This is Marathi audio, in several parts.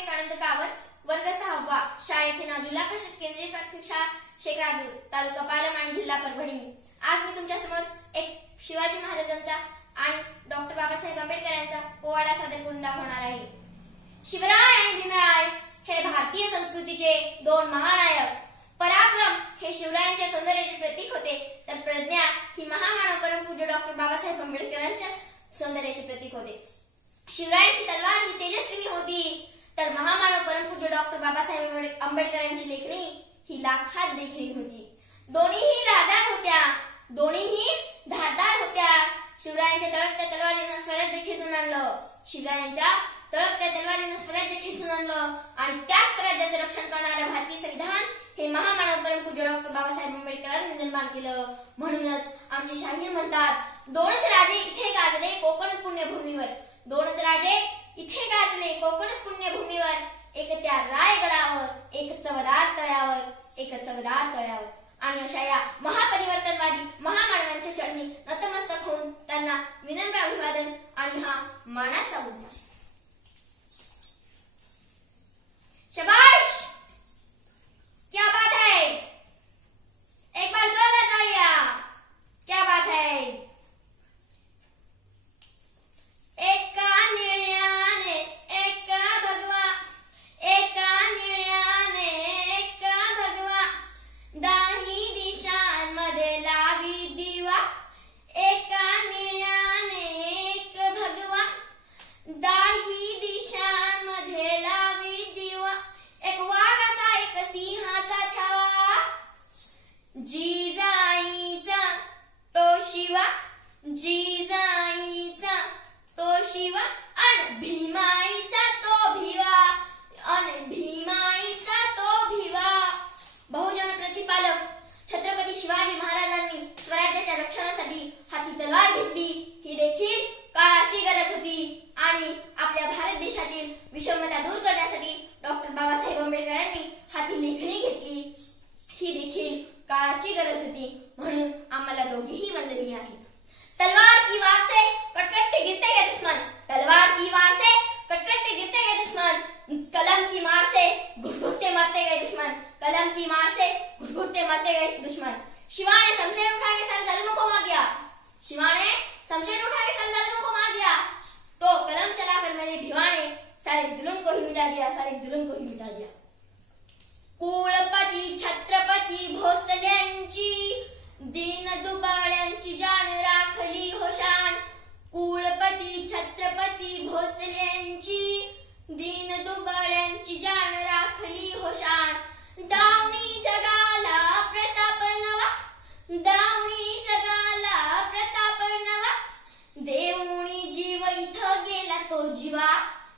विवेकानंद कावत, वर्ग 6वा, शाळेचे नाव जिल्हा परिषद केंद्रीय प्राथमिक शाळा शेखराजूर, तालुका पालम आणि जिल्हा परभणी। आज मी तुमच्या समोर एक शिवाजी महाराजांचा आणि डॉक्टर बाबासाहेब आंबेडकर यांचा पोवाडा सादर करून दाखवणार आहे। शिवराय आणि भीमराय हे भारतीय संस्कृतीचे दोन महानायक। पराक्रम हे शिवरायांच्या सौंदर्याचे प्रतीक होते, तर प्रज्ञा ही महामानव परमपूज्य डॉक्टर बाबासाहेब आंबेडकरांच्या सौंदर्याचे प्रतीक होते। शिवरायांची तलवार ही तेजस्विनी होती, तर महामानव परमपूज्य डॉक्टर बाबासाहेब आंबेडकरांची लेखणी ही लाखात देखणी होती। दोन्हीही धारदार होत्या। शिवरायांच्या तळपत्या तलवारीनं स्वराज्य खेचून आणलं, आणि त्याच स्वराज्याचे रक्षण करणारं भारतीय संविधान हे महामानव परमपूज्य डॉक्टर बाबासाहेब आंबेडकरांनी निर्माण केलं। म्हणूनच आमचे शाहीर म्हणतात, दोनच राजे इथे गाजले कोकण पुण्यभूमीवर, दोनच राजे इथे गाजले कोकण पुण्यभूमीवर, एक त्या रायगडावर, एक चवदार तळ्यावर। आणि अशा या महापरिवर्तनवादी महामानवांच्या चरणी नतमस्तक होऊन त्यांना विनम्र अभिवादन आणि हा मानाचा उद्गार। शाबाश, क्या बात है, एक बार जोरदार तालियां, क्या बात है। एका निळ्याने एक भगवा, एका निळ्याने एक भगवा, दाही दिशांमध्ये लावी दिवा, एका निळ्याने एक भगवा, दाही दिशांमध्ये लावी दिवा, एक वाघाचा एक सिंहाचा छावा, जिजाईचा तो शिवा, जिजाईचा तो शिवा, अन भीमाईचा तो भिवा, बहुजन प्रतिपालक छत्रपती शिवाजी महाराजांनी स्वराज्याच्या रक्षणासाठी हाती तलवार घेतली, ही देखील काळाची गरज होती। आणि आपल्या भारत देशातील विषमता दूर करण्यासाठी डॉक्टर बाबासाहेब आंबेडकरांनी हाती लेखणी घेतली, ही देखील काळाची गरज होती। म्हणून आम्हाला दोघेही वंदनीय आहेत। तलवार की वार से कटकट के गिरते गए दुश्मन, तलवार की वार से कटकट के गिरते गए दुश्मन, कलम की मार से घुट-घुटते मरते गए दुश्मन, कलम की मार से घुट-घुटते मरते गए दुश्मन। शिवा ने शमशेर उठा के सारे जालिमों को मार दिया, शिवा ने शमशेर उठा के सारे जालिमों को मार दिया, तो कलम चलाकर मेरे भिवा ने सारे जुल्म को ही मिटा दिया, कुळपती छत्रपती भोसल्यांची दीन दुबळ्यांची जाण राखली हो शान, कुळपती छत्रपती भोसल्यांची दीन दुबळ्यांची जाण राखली हो शान, दावणी जगाला प्रताप नवा, दावणी जगाला प्रताप नवा, देऊणी जीव इथं गेला तो जीवा,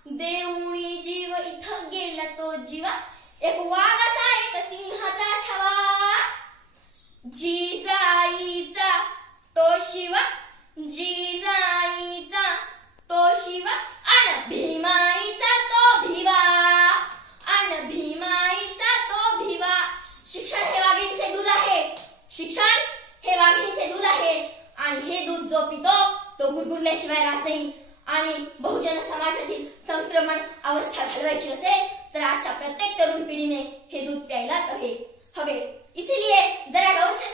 देऊणी जीव इथं गेला तो जीवा, एक वाघाचा एक सिंहाचा छावा, जिजाईचा तो शिवा, जिजाईचा तो शिवा, अन भीमाईचा तो भिवा, शिक्षण हे वाघिणीचे दूध आहे, शिक्षण हे वाघिणीचे दूध आहे, आणि हे दूध जो पितो तो गुरगुरल्याशिवाय राहत नाही। आणि बहुजन समाजातील संक्रमण अवस्था घालवायची असेल तर आजच्या प्रत्येक तरुण पिढीने हे दूध प्यायलाच हवे। इसीलिए जरा गौर से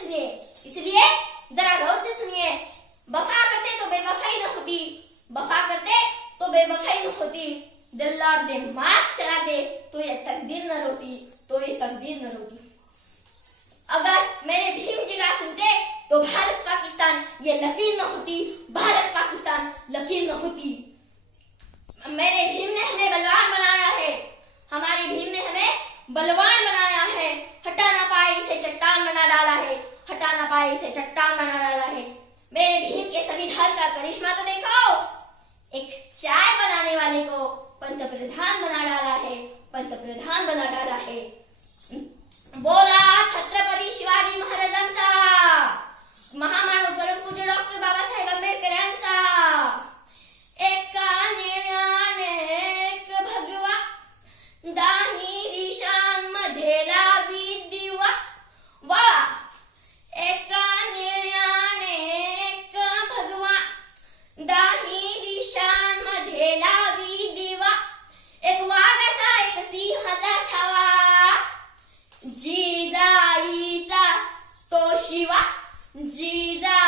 सुनिए, वफा करते तो बेवफाई न होती, दिल और दिमाग चलाते तो ये तकदीर न रोती। अगर मेरे भीम जी का सुनते तो भारत पाकिस्तान ये लकीर न होती, मेरे भीम ने हमें बलवान बनाया है, हमारे भीम ने हमें बलवान बनाया है, हटा ना पाए इसे चट्टान बना डाला है, मेरे भीम के संविधान का करिश्मा तो देखो, एक चाय बनाने वाले को पंतप्रधान बना डाला है। बोला छत्रपती शिवाजी महाराजांचा, महामानव परमपूज्य डॉक्टर बाबासाहेब आंबेडकरांचा, एका निळ्याने एक भगवा, दाही दिशांमध्ये लावी दिवा, वा, एका निळ्याने एक भगवा, दाही दिशांमध्ये लावी दिवा, एक वाघाचा जिजाईचा तो शिवा जिजा